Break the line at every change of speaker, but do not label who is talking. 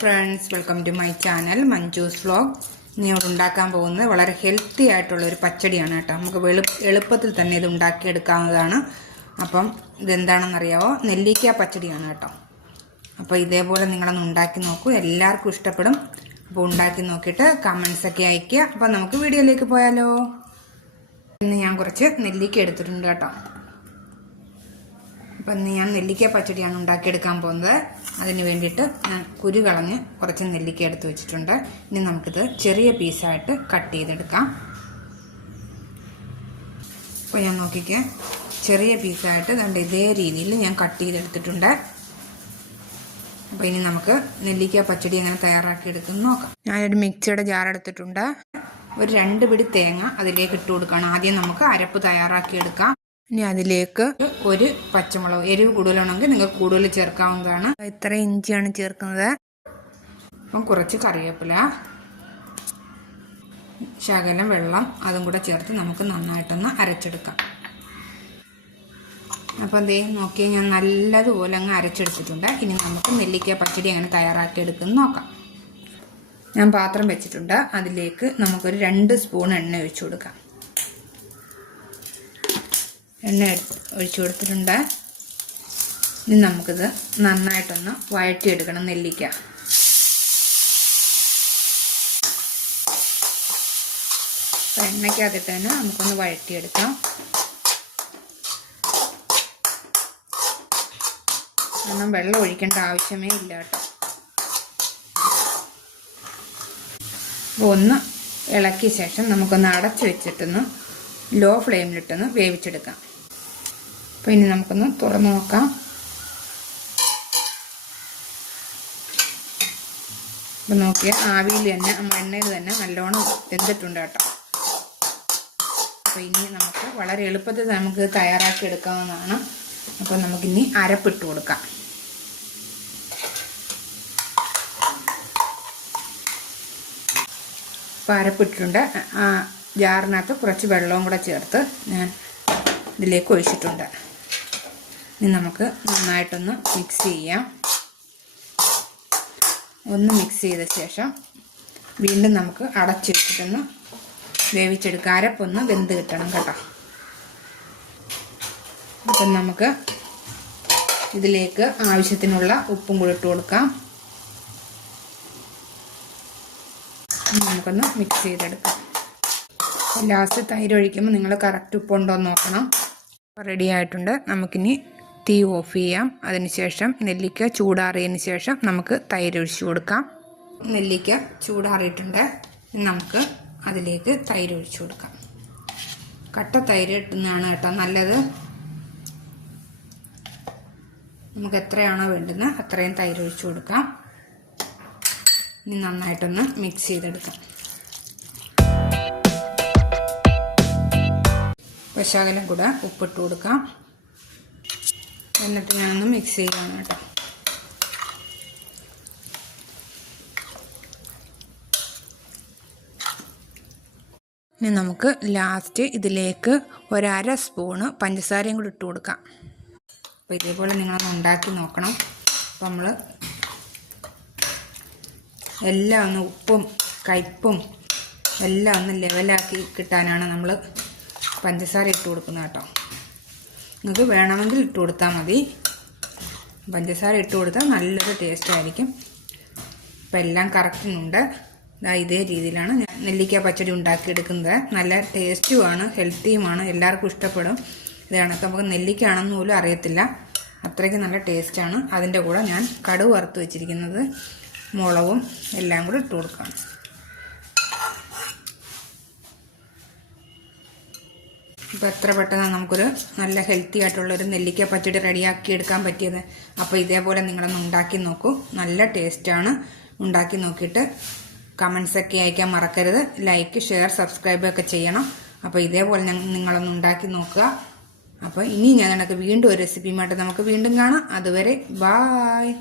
Friends welcome to my channel Manju's vlog ഇന്ന് ഉണ്ടാക്കാൻ പോകുന്നത് വളരെ ഹെൽത്തി ആയിട്ടുള്ള ഒരു പച്ചടിയാണ് കേട്ടോ. നമുക്ക് എളുപ്പത്തിൽ തന്നെ ഇത് ഉണ്ടാക്കിയെടുക്കാവുന്നതാണ്. അപ്പം ഇതെന്താണെന്നറിയാവോ? നെല്ലിക്ക പച്ചടിയാണ് കേട്ടോ. അപ്പോൾ ഇതേപോലെ നിങ്ങളൊന്ന് ഉണ്ടാക്കി നോക്കൂ. എല്ലാവർക്കും ഇഷ്ടപ്പെടും. അപ്പോൾ ഉണ്ടാക്കി നോക്കിയിട്ട് കമൻസൊക്കെ അയയ്ക്കുക. അപ്പോൾ നമുക്ക് വീഡിയോയിലേക്ക് പോയാലോ. ഇന്ന് ഞാൻ കുറച്ച് നെല്ലിക്ക എടുത്തിട്ടുണ്ട് കേട്ടോ. അപ്പം ഞാൻ നെല്ലിക്ക പച്ചടിയാണ് ഉണ്ടാക്കിയെടുക്കാൻ പോകുന്നത്. അതിന് വേണ്ടിയിട്ട് ഞാൻ കുരു കളഞ്ഞ് കുറച്ച് നെല്ലിക്ക എടുത്ത് വെച്ചിട്ടുണ്ട്. ഇനി നമുക്കിത് ചെറിയ പീസായിട്ട് കട്ട് ചെയ്തെടുക്കാം. അപ്പോൾ ഞാൻ നോക്കിക്കേ. ചെറിയ പീസായിട്ട് കണ്ട് ഇതേ രീതിയിൽ ഞാൻ കട്ട് ചെയ്തെടുത്തിട്ടുണ്ട്. അപ്പോൾ ഇനി നമുക്ക് നെല്ലിക്ക പച്ചടി എങ്ങനെ തയ്യാറാക്കി എടുക്കുന്നു നോക്കാം. ഞാനൊരു മിക്സിയുടെ ജാർ എടുത്തിട്ടുണ്ട്. ഒരു രണ്ട് പിടി തേങ്ങ അതിലേക്ക് ഇട്ട് കൊടുക്കണം ആദ്യം നമുക്ക് അരപ്പ് തയ്യാറാക്കി എടുക്കാം. ഇനി അതിലേക്ക് ഒരു പച്ചമുളക് എരിവ് കൂടുതലാണെങ്കിൽ നിങ്ങൾക്ക് കൂടുതൽ ചേർക്കാവുന്നതാണ്. ഇത്ര ഇഞ്ചിയാണ് ചേർക്കുന്നത്. അപ്പം കുറച്ച് കറിവേപ്പില ശകലം വെള്ളം അതും കൂടെ ചേർത്ത് നമുക്ക് നന്നായിട്ടൊന്ന് അരച്ചെടുക്കാം. അപ്പം ദേ നോക്കി ഞാൻ നല്ലതുപോലെ അങ്ങ് അരച്ചെടുത്തിട്ടുണ്ട്. ഇനി നമുക്ക് നെല്ലിക്ക പച്ചടി അങ്ങനെ തയ്യാറാക്കി എടുക്കുന്നു നോക്കാം. ഞാൻ പാത്രം വെച്ചിട്ടുണ്ട്. അതിലേക്ക് നമുക്കൊരു രണ്ട് സ്പൂൺ എണ്ണ ഒഴിച്ചു കൊടുക്കാം. എണ്ണ ഒഴിച്ചു കൊടുത്തിട്ടുണ്ട്. ഇനി നമുക്കിത് നന്നായിട്ടൊന്ന് വഴറ്റിയെടുക്കണം നെല്ലിക്ക. എണ്ണയ്ക്കകത്തിട്ട് തന്നെ നമുക്കൊന്ന് വഴറ്റിയെടുക്കാം. കാരണം വെള്ളം ഒഴിക്കേണ്ട ആവശ്യമേ ഇല്ല കേട്ടോ. അപ്പോൾ ഒന്ന് ഇളക്കിയ ശേഷം നമുക്കൊന്ന് അടച്ചു വെച്ചിട്ടൊന്ന് ലോ ഫ്ലെയിമിലിട്ടൊന്ന് വേവിച്ചെടുക്കാം. അപ്പോൾ ഇനി നമുക്കൊന്ന് തുറന്നു നോക്കാം. അപ്പം ആവിയിൽ തന്നെ എണ്ണയിൽ തന്നെ നല്ലോണം വെന്തിട്ടുണ്ട് കേട്ടോ. അപ്പോൾ ഇനി നമുക്ക് വളരെ എളുപ്പത്തിൽ നമുക്ക് തയ്യാറാക്കി എടുക്കാവുന്നതാണ്. അപ്പോൾ നമുക്കിനി അരപ്പിട്ട് കൊടുക്കാം. അപ്പോൾ അരപ്പിട്ടിട്ടുണ്ട്. ജാറിനകത്ത് കുറച്ച് വെള്ളവും കൂടെ ചേർത്ത് ഞാൻ ഇതിലേക്ക് ഒഴിച്ചിട്ടുണ്ട്. ഇനി നമുക്ക് നന്നായിട്ടൊന്ന് മിക്സ് ചെയ്യാം. ഒന്ന് മിക്സ് ചെയ്ത ശേഷം വീണ്ടും നമുക്ക് അടച്ചു വെച്ചിട്ടൊന്ന് വേവിച്ചെടുക്കുക അരപ്പൊന്ന് വെന്ത് കിട്ടണം കേട്ടോ. അപ്പം നമുക്ക് ഇതിലേക്ക് ആവശ്യത്തിനുള്ള ഉപ്പും കൂടി ഇട്ട് കൊടുക്കാം. നമുക്കൊന്ന് മിക്സ് ചെയ്തെടുക്കാം. ലാസ്റ്റ് തൈര് ഒഴിക്കുമ്പോൾ നിങ്ങൾ കറക്റ്റ് ഉപ്പുണ്ടോ എന്ന് നോക്കണം റെഡി ആയിട്ടുണ്ട്. നമുക്കിനി തീ ഓഫ് ചെയ്യാം. അതിനുശേഷം നെല്ലിക്ക ചൂടാറിയതിന് ശേഷം നമുക്ക് തൈര് ഒഴിച്ചു കൊടുക്കാം. നെല്ലിക്ക ചൂടാറിയിട്ടുണ്ട്. നമുക്ക് അതിലേക്ക് തൈര് ഒഴിച്ചു കൊടുക്കാം. കട്ട തൈര് ഇട്ടുന്നതാണ് കേട്ടോ നല്ലത്. നമുക്ക് എത്രയാണോ വേണ്ടുന്നത് അത്രയും തൈര് ഒഴിച്ചു കൊടുക്കാം. ഇനി നന്നായിട്ടൊന്ന് മിക്സ് ചെയ്തെടുക്കാം. പശാകലം കൂടെ ഉപ്പിട്ട് കൊടുക്കാം. എന്നിട്ട് ഞാനൊന്ന് മിക്സ് ചെയ്യാണ് കേട്ടോ. ഇനി നമുക്ക് ലാസ്റ്റ് ഇതിലേക്ക് ഒരര സ്പൂണ് പഞ്ചസാരയും കൂടി ഇട്ട് കൊടുക്കാം. അപ്പോൾ ഇതേപോലെ നിങ്ങളൊന്ന് ഉണ്ടാക്കി നോക്കണം. അപ്പോൾ നമ്മൾ എല്ലാം ഒന്ന് ഉപ്പും കയ്പ്പും എല്ലാം ഒന്ന് ലെവലാക്കി കിട്ടാനാണ് നമ്മൾ പഞ്ചസാര ഇട്ട് കൊടുക്കുന്നത് കേട്ടോ. നിങ്ങൾക്ക് വേണമെങ്കിൽ ഇട്ട് കൊടുത്താൽ മതി. പഞ്ചസാര ഇട്ട് കൊടുത്താൽ നല്ലൊരു ടേസ്റ്റ് ആയിരിക്കും. അപ്പം എല്ലാം കറക്റ്റിനുണ്ട് ഇതാ രീതിയിലാണ് ഞാൻ നെല്ലിക്ക പച്ചടി ഉണ്ടാക്കിയെടുക്കുന്നത്. നല്ല ടേസ്റ്റുമാണ് ഹെൽത്തിയുമാണ് എല്ലാവർക്കും ഇഷ്ടപ്പെടും. ഇതാണ് നമുക്ക് നെല്ലിക്കാണെന്ന് പോലും അറിയത്തില്ല. അത്രയ്ക്ക് നല്ല ടേസ്റ്റാണ് അതിന്റെ കൂടെ ഞാൻ കടുവ് വറുത്ത് വെച്ചിരിക്കുന്നത് മുളകും എല്ലാം കൂടി ഇട്ട് കൊടുക്കാം. ഇപ്പോൾ എത്ര പെട്ടെന്ന് നമുക്കൊരു നല്ല ഹെൽത്തി ആയിട്ടുള്ളൊരു നെല്ലിക്ക പച്ചടി റെഡിയാക്കി എടുക്കാൻ പറ്റിയത്? അപ്പോൾ ഇതേപോലെ നിങ്ങളൊന്ന് ഉണ്ടാക്കി നോക്കൂ. നല്ല ടേസ്റ്റാണ് ഉണ്ടാക്കി നോക്കിയിട്ട് കമൻസ് ഒക്കെ അയക്കാൻ മറക്കരുത്. ലൈക്ക് ഷെയർ സബ്സ്ക്രൈബ് ഒക്കെ ചെയ്യണം. അപ്പോൾ ഇതേപോലെ നിങ്ങളൊന്ന് ഉണ്ടാക്കി നോക്കുക. അപ്പോൾ ഇനി ഞാൻ നിനക്ക് വീണ്ടും ഒരു റെസിപ്പിയുമായിട്ട് നമുക്ക് വീണ്ടും കാണാം. അതുവരെ ബായ്